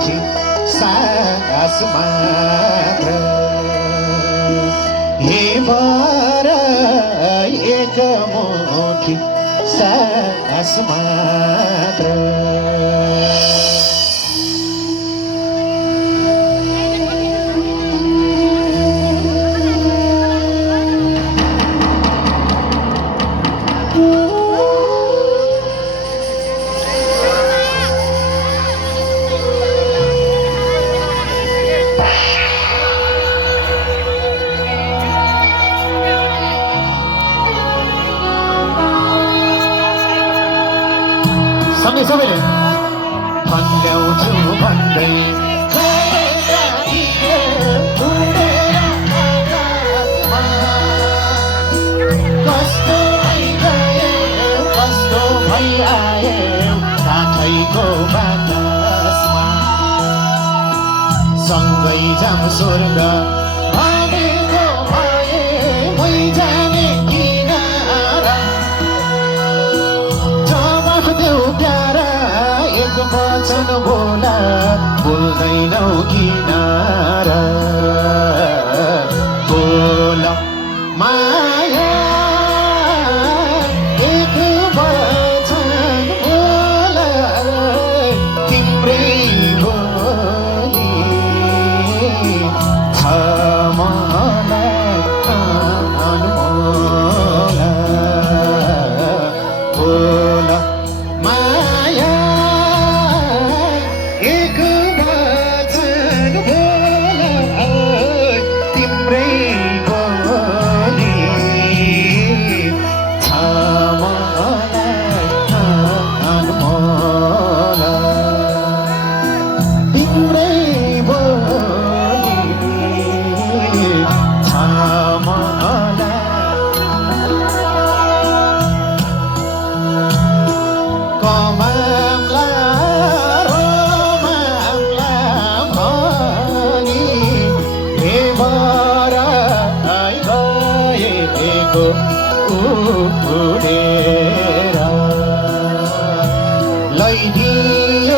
मुठी सास मात्र हे भर एक मुठी सास मात्र सँगै सबैले भन्ल्याउँछु भन्दै कस्तो भइआए काठैको बाकसमा सँगै जाम स्वर्ग भनेको भए भइजाने किनारा जवाफ देऊ प्यारा एक वचन बोला बोल्दैनौ किनारा बोल माया एक वचन बोला तिम्रै बोली छ मलाई अनमोल बोल माया एक वचन बोला तिम्रै बोली छ मलाई अनमोल तिम्रै बोली छ मलाई कमामला रोमामला भनी हे भर गएको उडेर लैदिए